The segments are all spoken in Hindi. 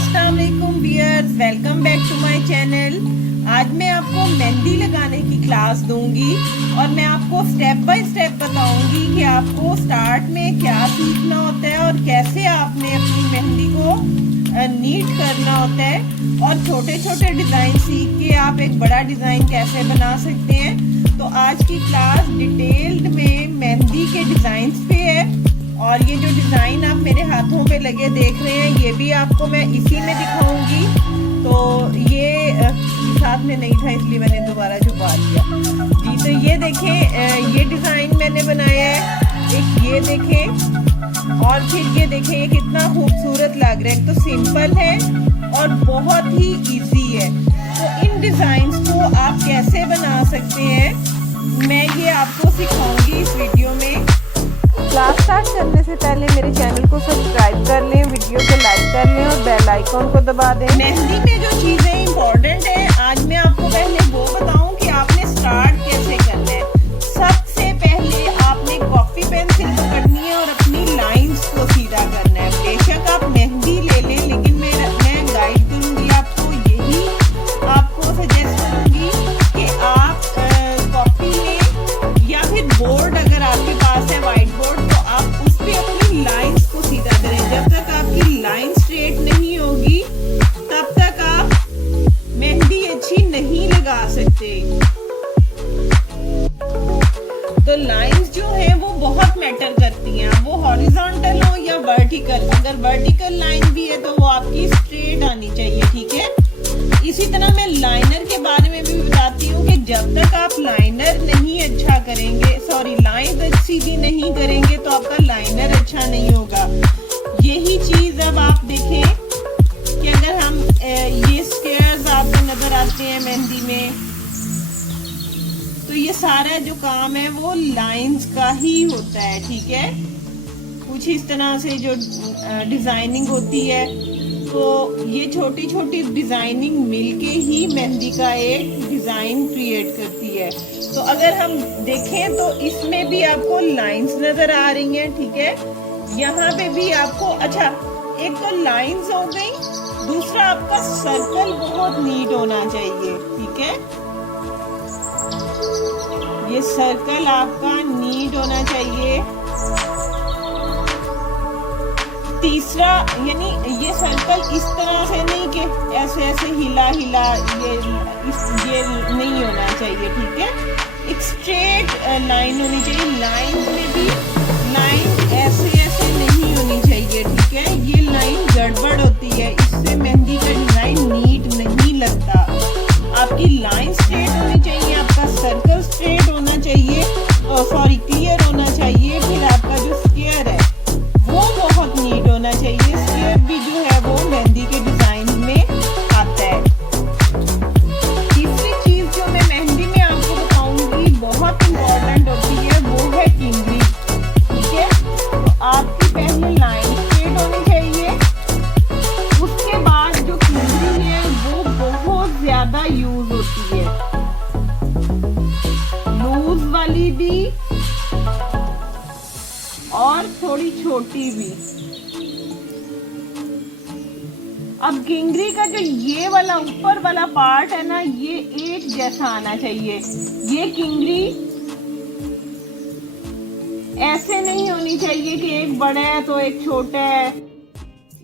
अस्सलाम वालेकुम viewers, welcome back to my channel. आज मैं आपको मेहंदी लगाने की क्लास दूंगी और मैं आपको स्टेप बाय स्टेप बताऊंगी कि आपको स्टार्ट में क्या सीखना होता है और कैसे आपने अपनी मेहंदी को नीट करना होता है और छोटे छोटे डिज़ाइन सीख के आप एक बड़ा डिज़ाइन कैसे बना सकते हैं। तो आज की क्लास डिटेल्ड में मेहंदी के डिज़ाइन पे है और ये जो डिज़ाइन आप मेरे हाथों पे लगे देख रहे हैं ये भी आपको मैं इसी में दिखाऊंगी। तो ये साथ में नहीं था इसलिए मैंने दोबारा छुपा दिया जी। तो ये देखें, ये डिज़ाइन मैंने बनाया है, एक ये देखें और फिर ये देखें ये कितना खूबसूरत लग रहा है। तो सिंपल है और बहुत ही इजी है। तो इन डिज़ाइंस को आप कैसे बना सकते हैं मैं ये आपको सिखाऊंगी इस वीडियो में। क्लास स्टार्ट करने से पहले मेरे चैनल को सब्सक्राइब कर लें, वीडियो को लाइक कर लें और बेल आइकॉन को दबा दें। मेहंदी में जो चीज़ें इम्पोर्टेंट है आज मैं आपको पहले वो बताऊं कि आपने स्टार्ट कैसे करना है। सबसे पहले आपने कॉपी पेंसिल पकड़नी है और अपनी लाइंस को सीधा करना है। बेशक आप मेहंदी ले लें लेकिन मैं गाइड करूँगी आपको, यही आपको सजेस्ट करूँगी कि आप कॉपी लें या फिर बोर्ड अगर आपके पास है वाइट बोर्ड तो आप उस पे अपनी लाइंस को सीधा करें। जब तक आपकी लाइन स्ट्रेट नहीं होगी तब तक आप मेहंदी अच्छी नहीं लगा सकते। तो लाइंस जो है वो बहुत मैटर करती हैं, वो हॉरिजॉन्टल हो या वर्टिकल। अगर वर्टिकल लाइन भी है तो वो आपकी स्ट्रेट आनी चाहिए, ठीक है। इसी तरह मैं लाइनर के बारे में भी बताती हूँ कि जब तक आप लाइनर नहीं अच्छा करेंगे, सॉरी लाइन सीधी नहीं करेंगे तो आपका लाइनर अच्छा नहीं होगा। यही चीज अब आप देखें कि अगर हम ये स्क्वायर्स आपको नजर आते हैं मेहंदी में तो ये सारा जो काम है वो लाइंस का ही होता है, ठीक है। कुछ इस तरह से जो डिजाइनिंग होती है तो ये छोटी छोटी डिजाइनिंग मिलके ही मेहंदी का एक डिजाइन क्रिएट करती है। तो अगर हम देखें तो इसमें भी आपको लाइंस नजर आ रही हैं, ठीक है। यहाँ पे भी आपको, अच्छा एक तो लाइंस हो गई, दूसरा आपका सर्कल बहुत नीट होना चाहिए, ठीक है। ये सर्कल आपका नीट होना चाहिए। तीसरा यानी ये सर्कल इस तरह से नहीं कि ऐसे ऐसे हिला हिला, ये नहीं होना चाहिए, ठीक है। एक स्ट्रेट लाइन होनी चाहिए। लाइन में भी लाइन ऐसे ऐसे नहीं होनी चाहिए, ठीक है। ये लाइन गड़बड़ होती है, इससे मेहंदी का डिजाइन नीट नहीं लगता। आपकी लाइन स्ट्रेट होनी चाहिए, आपका सर्कल स्ट्रेट होना चाहिए, सॉरी क्लियर होना चाहिए। फिर आपका जो स्क्वायर है वो बहुत नीट होना चाहिए। स्क्वायर भी जो है वो मेहंदी के डिजाइन में आता है। तीसरी चीज जो मैं मेहंदी में आपको बताऊंगी बहुत इम्पोर्टेंट होती है वो है किंगरी, ठीक है। तो आपकी पहले लाइन स्ट्रेट होनी चाहिए, उसके बाद जो किंगरी है वो बहुत ज्यादा यूज होती है, लूज वाली भी और थोड़ी छोटी भी। अब किंगरी का जो ये वाला ऊपर वाला पार्ट है ना ये एक जैसा आना चाहिए। ये किंगरी ऐसे नहीं होनी चाहिए कि एक बड़ा है तो एक छोटा है,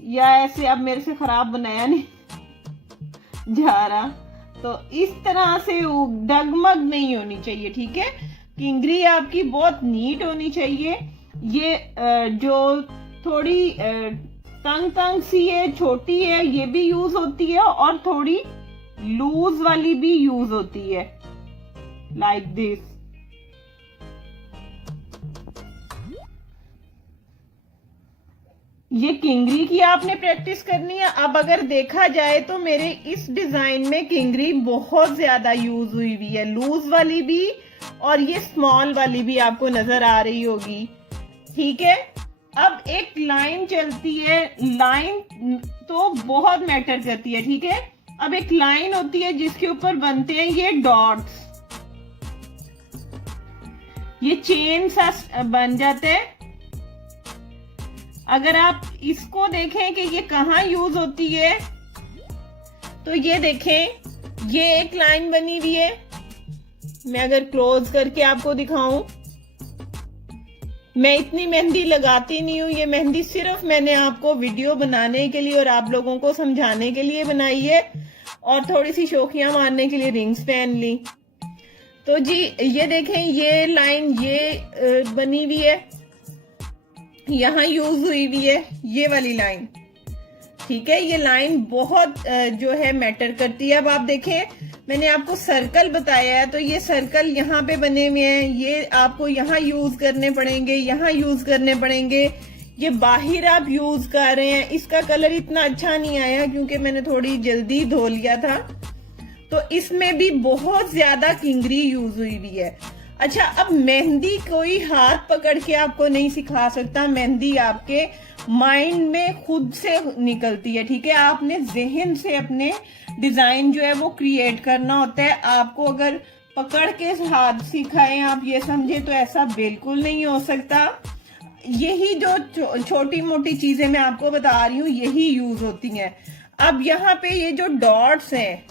या ऐसे अब मेरे से खराब बनाया नहीं जा रहा, तो इस तरह से डगमग नहीं होनी चाहिए, ठीक है। किंगरी आपकी बहुत नीट होनी चाहिए। ये जो थोड़ी तंग तंग सी है, छोटी है, ये भी यूज होती है और थोड़ी लूज वाली भी यूज होती है, लाइक दिस। ये किंगरी की आपने प्रैक्टिस करनी है। अब अगर देखा जाए तो मेरे इस डिजाइन में किंगरी बहुत ज्यादा यूज हुई हुई है, लूज वाली भी और ये स्मॉल वाली भी आपको नजर आ रही होगी, ठीक है। अब एक लाइन चलती है, लाइन तो बहुत मैटर करती है, ठीक है। अब एक लाइन होती है जिसके ऊपर बनते हैं ये डॉट्स, ये चेन सा बन जाते हैं। अगर आप इसको देखें कि ये कहाँ यूज होती है, तो ये देखें, ये एक लाइन बनी हुई है। मैं अगर क्लोज करके आपको दिखाऊं, मैं इतनी मेहंदी लगाती नहीं हूं। ये मेहंदी सिर्फ मैंने आपको वीडियो बनाने के लिए और आप लोगों को समझाने के लिए बनाई है, और थोड़ी सी शौकियां मारने के लिए रिंग्स पहन ली। तो जी ये देखें, ये लाइन ये बनी हुई है, यहाँ यूज हुई हुई है ये वाली लाइन। ठीक है, ये लाइन बहुत जो है मैटर करती है। अब आप देखें, मैंने आपको सर्कल बताया है, तो ये सर्कल यहाँ पे बने हुए हैं, ये आपको यहाँ यूज करने पड़ेंगे, यहाँ यूज करने पड़ेंगे। ये बाहर आप यूज कर रहे हैं। इसका कलर इतना अच्छा नहीं आया क्योंकि मैंने थोड़ी जल्दी धो लिया था, तो इसमें भी बहुत ज्यादा किंगरी यूज हुई हुई है। अच्छा, अब मेहंदी कोई हाथ पकड़ के आपको नहीं सिखा सकता, मेहंदी आपके माइंड में खुद से निकलती है। ठीक है, आपने जहन से अपने डिजाइन जो है वो क्रिएट करना होता है। आपको अगर पकड़ के हाथ सिखाएं आप ये समझे, तो ऐसा बिल्कुल नहीं हो सकता। यही जो छोटी मोटी चीजें मैं आपको बता रही हूँ, यही यूज होती हैं। अब यहाँ पे ये जो डॉट्स हैं,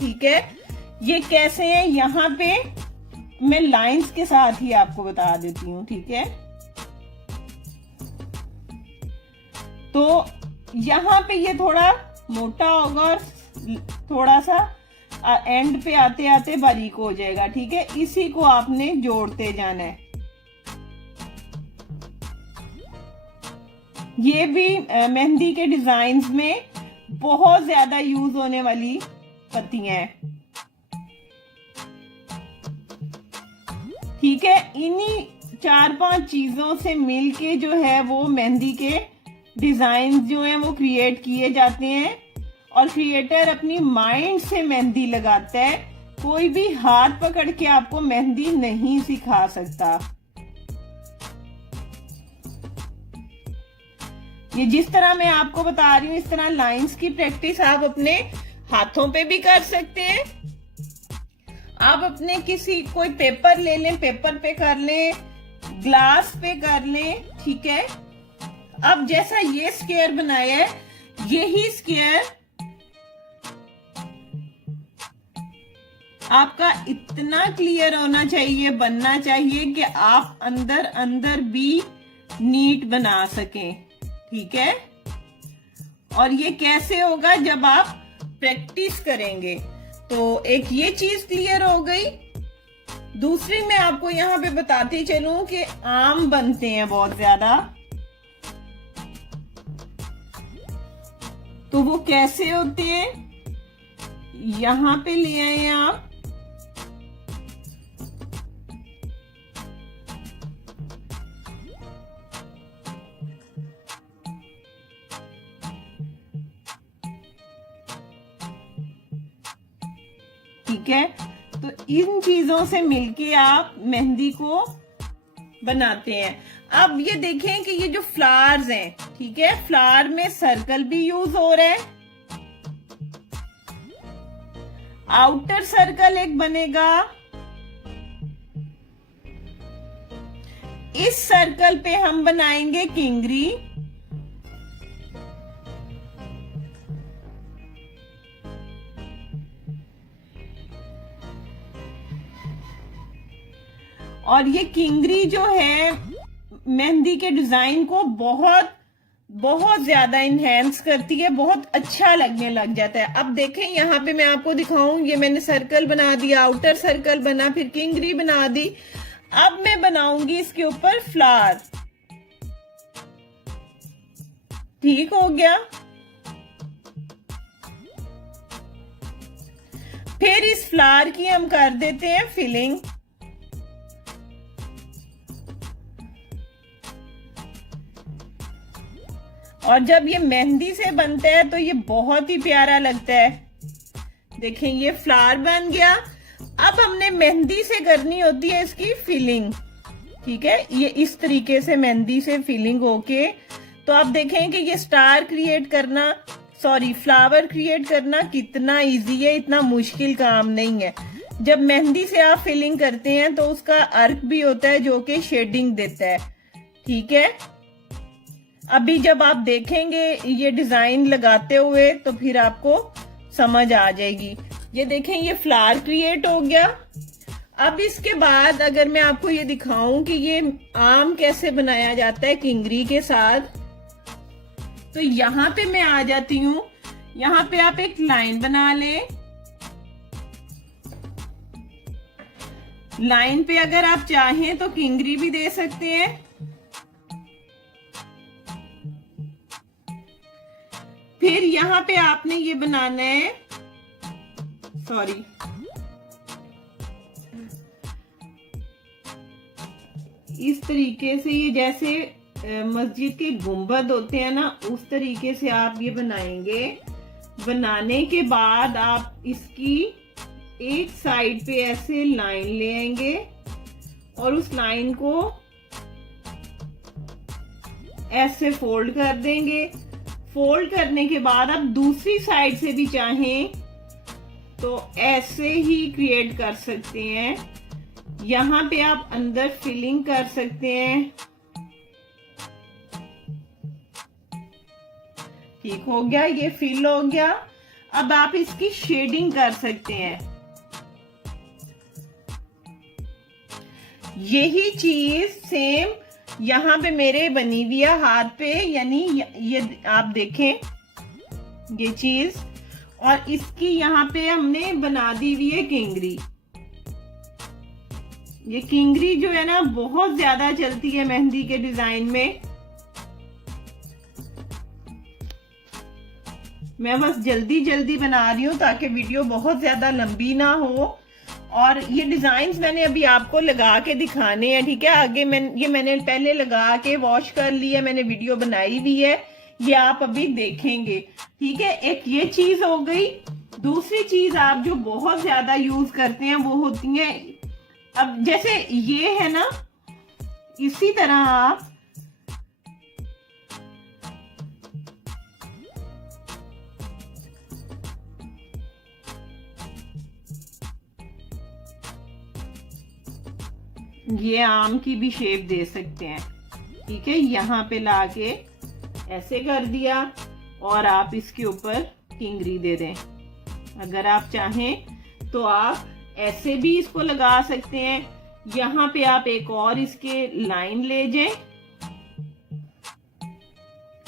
ठीक है, ये कैसे हैं, यहाँ पे मैं लाइंस के साथ ही आपको बता देती हूँ। ठीक है, तो यहाँ पे ये थोड़ा मोटा होगा और थोड़ा सा एंड पे आते आते बारीक हो जाएगा। ठीक है, इसी को आपने जोड़ते जाना है। ये भी मेहंदी के डिजाइन्स में बहुत ज्यादा यूज होने वाली पत्तियां हैं। ठीक है, इन्हीं 4-5 चीजों से मिलके जो है वो मेहंदी के डिजाइन जो हैं वो क्रिएट किए जाते हैं, और क्रिएटर अपनी माइंड से मेहंदी लगाता है। कोई भी हाथ पकड़ के आपको मेहंदी नहीं सिखा सकता। ये जिस तरह मैं आपको बता रही हूँ, इस तरह लाइंस की प्रैक्टिस आप अपने हाथों पे भी कर सकते हैं। आप अपने कोई पेपर ले लें, पेपर पे कर लें, ग्लास पे कर लें। ठीक है, अब जैसा ये स्क्वायर बनाया है, यही स्क्वायर आपका इतना क्लियर होना चाहिए, बनना चाहिए कि आप अंदर अंदर भी नीट बना सकें। ठीक है, और ये कैसे होगा, जब आप प्रैक्टिस करेंगे। तो एक ये चीज क्लियर हो गई। दूसरी मैं आपको यहाँ पे बताती चलूं कि आम बनते हैं बहुत ज्यादा, तो वो कैसे होते हैं, यहाँ पे ले आए आप। ठीक है, तो इन चीजों से मिलके आप मेहंदी को बनाते हैं। अब ये देखें कि ये जो फ्लावर्स हैं, ठीक है, फ्लावर में सर्कल भी यूज हो रहा है। आउटर सर्कल एक बनेगा, इस सर्कल पे हम बनाएंगे किंगरी। और ये किंगरी जो है मेहंदी के डिजाइन को बहुत बहुत ज्यादा इनहेंस करती है, बहुत अच्छा लगने लग जाता है। अब देखें, यहाँ पे मैं आपको दिखाऊं, ये मैंने सर्कल बना दिया, आउटर सर्कल बना, फिर किंगरी बना दी। अब मैं बनाऊंगी इसके ऊपर फ्लावर। ठीक हो गया। फिर इस फ्लावर की हम कर देते हैं फिलिंग। और जब ये मेहंदी से बनता है तो ये बहुत ही प्यारा लगता है। देखें, ये फ्लावर बन गया। अब हमने मेहंदी से करनी होती है इसकी फिलिंग। ठीक है, ये इस तरीके से मेहंदी से फिलिंग होके, तो आप देखें कि ये स्टार क्रिएट करना, फ्लावर क्रिएट करना कितना इजी है, इतना मुश्किल काम नहीं है। जब मेहंदी से आप फिलिंग करते हैं तो उसका अर्क भी होता है जो कि शेडिंग देता है। ठीक है, अभी जब आप देखेंगे ये डिजाइन लगाते हुए तो फिर आपको समझ आ जाएगी। ये देखें, ये फ्लावर क्रिएट हो गया। अब इसके बाद अगर मैं आपको ये दिखाऊं कि ये आम कैसे बनाया जाता है किंगरी के साथ, तो यहाँ पे मैं आ जाती हूँ। यहाँ पे आप एक लाइन बना ले। लाइन पे अगर आप चाहें तो किंगरी भी दे सकते हैं। फिर यहाँ पे आपने ये बनाना है, सॉरी, इस तरीके से, ये जैसे मस्जिद के गुंबद होते हैं ना, उस तरीके से आप ये बनाएंगे। बनाने के बाद आप इसकी एक साइड पे ऐसे लाइन ले आएंगे और उस लाइन को ऐसे फोल्ड कर देंगे। फोल्ड करने के बाद आप दूसरी साइड से भी चाहें तो ऐसे ही क्रिएट कर सकते हैं। यहाँ पे आप अंदर फिलिंग कर सकते हैं। ठीक हो गया, ये फिल हो गया। अब आप इसकी शेडिंग कर सकते हैं। यही चीज सेम यहाँ पे मेरे बनी हुई है हाथ पे, यानी ये आप देखें ये चीज, और इसकी यहाँ पे हमने बना दी हुई है किंगरी। ये किंगरी जो है ना बहुत ज्यादा चलती है मेहंदी के डिजाइन में। मैं बस जल्दी जल्दी बना रही हूँ ताकि वीडियो बहुत ज्यादा लंबी ना हो। और ये डिजाइन्स मैंने अभी आपको लगा के दिखाने हैं, ठीक है। आगे मैंने पहले लगा के वॉश कर लिया, मैंने वीडियो बनाई भी है, ये आप अभी देखेंगे, ठीक है। एक ये चीज हो गई। दूसरी चीज आप जो बहुत ज्यादा यूज करते हैं वो होती है, अब जैसे ये है ना, इसी तरह आप ये आम की भी शेप दे सकते हैं, ठीक है। यहाँ पे लाके ऐसे कर दिया और आप इसके ऊपर किंगरी दे दें। अगर आप चाहें तो आप ऐसे भी इसको लगा सकते हैं। यहाँ पे आप एक और इसके लाइन ले जाएं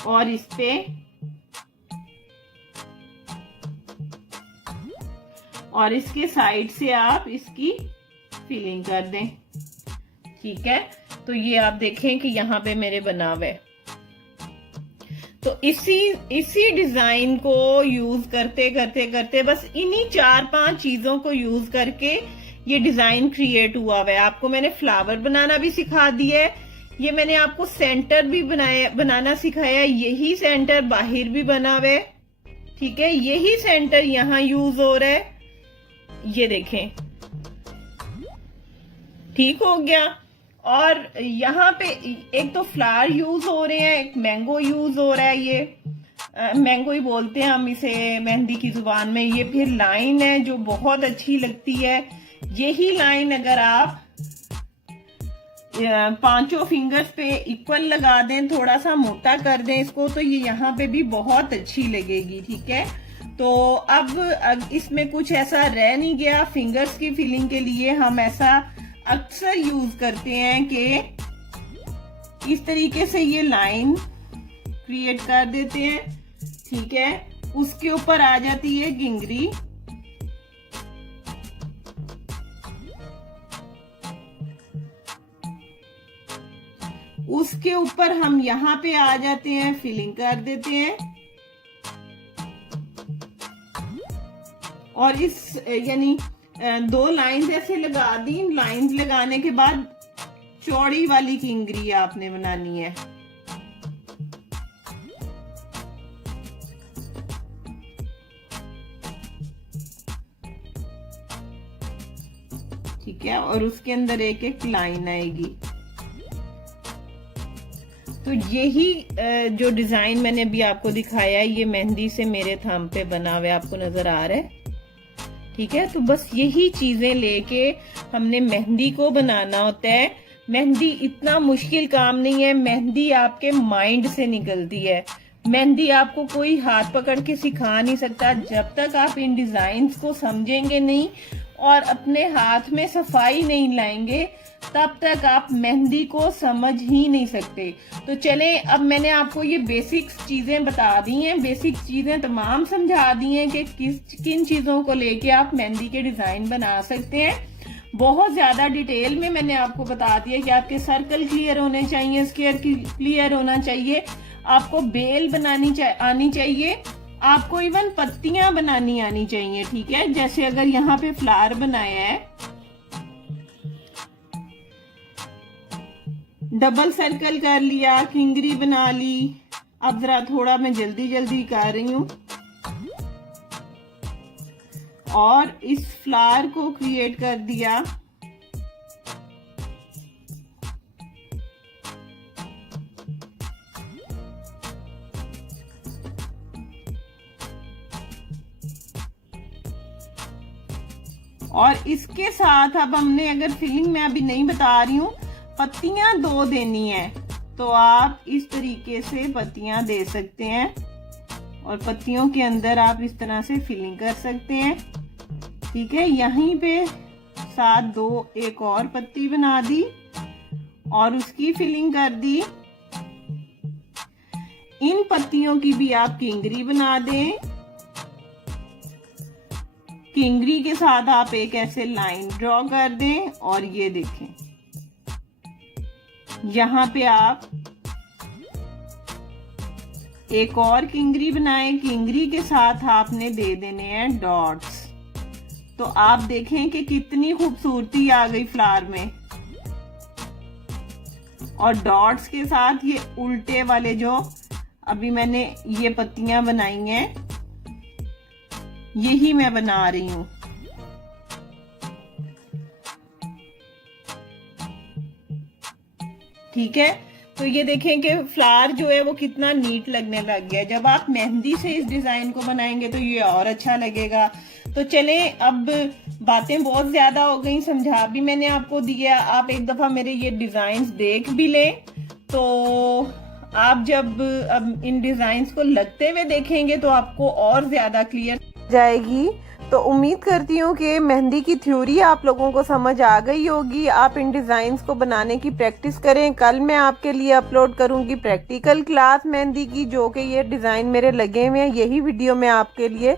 और इस पे और इसके साइड से आप इसकी फिलिंग कर दें, ठीक है। तो ये आप देखें कि यहाँ पे मेरे बना हुए। तो इसी डिजाइन को यूज करते करते करते बस इन्हीं 4-5 चीजों को यूज करके ये डिजाइन क्रिएट हुआ है। आपको मैंने फ्लावर बनाना भी सिखा दिया है। ये मैंने आपको सेंटर भी बनाना सिखाया। यही सेंटर बाहर भी बना हुआ है, ठीक है। यही सेंटर यहाँ यूज हो रहा है, ये देखें, ठीक हो गया। और यहाँ पे एक तो फ्लावर यूज हो रहे हैं, एक मैंगो यूज हो रहा है। ये मैंगो ही बोलते हैं हम इसे मेहंदी की जुबान में। ये फिर लाइन है जो बहुत अच्छी लगती है। यही लाइन अगर आप 5 फिंगर्स पे इक्वल लगा दें, थोड़ा सा मोटा कर दें इसको, तो ये यहाँ पे भी बहुत अच्छी लगेगी, ठीक है। तो अब इसमें कुछ ऐसा रह नहीं गया। फिंगर्स की फिलिंग के लिए हम ऐसा अक्सर यूज करते हैं कि इस तरीके से ये लाइन क्रिएट कर देते हैं, ठीक है। उसके ऊपर आ जाती है किंगरी। उसके ऊपर हम यहाँ पे आ जाते हैं, फिलिंग कर देते हैं। और इस यानी 2 लाइंस ऐसे लगा दी। लाइंस लगाने के बाद चौड़ी वाली किंगरी आपने बनानी है, ठीक है। और उसके अंदर एक एक लाइन आएगी। तो यही जो डिजाइन मैंने अभी आपको दिखाया, ये मेहंदी से मेरे थंब पे बना हुआ आपको नजर आ रहा है, ठीक है। तो बस यही चीजें लेके हमने मेहंदी को बनाना होता है। मेहंदी इतना मुश्किल काम नहीं है, मेहंदी आपके माइंड से निकलती है। मेहंदी आपको कोई हाथ पकड़ के सिखा नहीं सकता। जब तक आप इन डिजाइन्स को समझेंगे नहीं और अपने हाथ में सफाई नहीं लाएंगे, तब तक आप मेहंदी को समझ ही नहीं सकते। तो चलें, अब मैंने आपको ये बेसिक चीजें बता दी हैं, बेसिक चीजें तमाम समझा दी हैं कि किन चीजों को लेके आप मेहंदी के डिजाइन बना सकते हैं। बहुत ज्यादा डिटेल में मैंने आपको बता दिया कि आपके सर्कल क्लियर होने चाहिए, स्क्वायर क्लियर होना चाहिए, आपको बेल बनानी आनी चाहिए, आपको इवन पत्तियां बनानी आनी चाहिए। ठीक है, जैसे अगर यहाँ पे फ्लावर बनाया है, डबल सर्कल कर लिया, किंगरी बना ली। अब जरा थोड़ा मैं जल्दी जल्दी कर रही हूं और इस फ्लावर को क्रिएट कर दिया। और इसके साथ अब हमने, अगर फिलिंग में अभी नहीं बता रही हूं, पत्तियां 2 देनी है, तो आप इस तरीके से पत्तियां दे सकते हैं और पत्तियों के अंदर आप इस तरह से फिलिंग कर सकते हैं। ठीक है, यहीं पे साथ 2 एक और पत्ती बना दी और उसकी फिलिंग कर दी। इन पत्तियों की भी आप किंगरी बना दें। किंगरी के साथ आप एक ऐसे लाइन ड्रॉ कर दें और ये देखें, यहाँ पे आप एक और किंगरी बनाएं। किंगरी के साथ आपने दे देने हैं डॉट्स। तो आप देखें कि कितनी खूबसूरती आ गई फ्लावर में। और डॉट्स के साथ ये उल्टे वाले जो अभी मैंने ये पत्तियां बनाई हैं, यही मैं बना रही हूं। ठीक है, तो ये देखें कि फ्लावर जो है वो कितना नीट लगने लग गया। जब आप मेहंदी से इस डिजाइन को बनाएंगे तो ये और अच्छा लगेगा। तो चलें, अब बातें बहुत ज्यादा हो गई, समझा भी मैंने आपको दिया। आप एक दफा मेरे ये डिजाइन देख भी लें, तो आप जब अब इन डिजाइन्स को लगते हुए देखेंगे तो आपको और ज्यादा क्लियर जाएगी। तो उम्मीद करती हूँ कि मेहंदी की थ्योरी आप लोगों को समझ आ गई होगी। आप इन डिजाइन्स को बनाने की प्रैक्टिस करें। कल मैं आपके लिए अपलोड करूंगी प्रैक्टिकल क्लास मेहंदी की, जो कि ये डिजाइन मेरे लगे हुए हैं। यही वीडियो मैं आपके लिए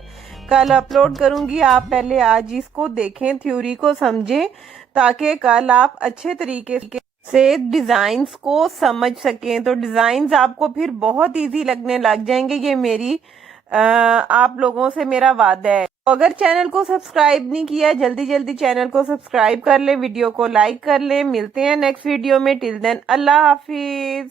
कल अपलोड करूंगी। आप पहले आज इसको देखें, थ्योरी को समझें, ताकि कल आप अच्छे तरीके से डिजाइन्स को समझ सकें। तो डिजाइन्स आपको फिर बहुत इजी लगने लग जाएंगे। ये मेरी आप लोगों से मेरा वादा है। अगर चैनल को सब्सक्राइब नहीं किया, जल्दी जल्दी चैनल को सब्सक्राइब कर लें, वीडियो को लाइक कर लें। मिलते हैं नेक्स्ट वीडियो में। टिल देन अल्लाह हाफिज।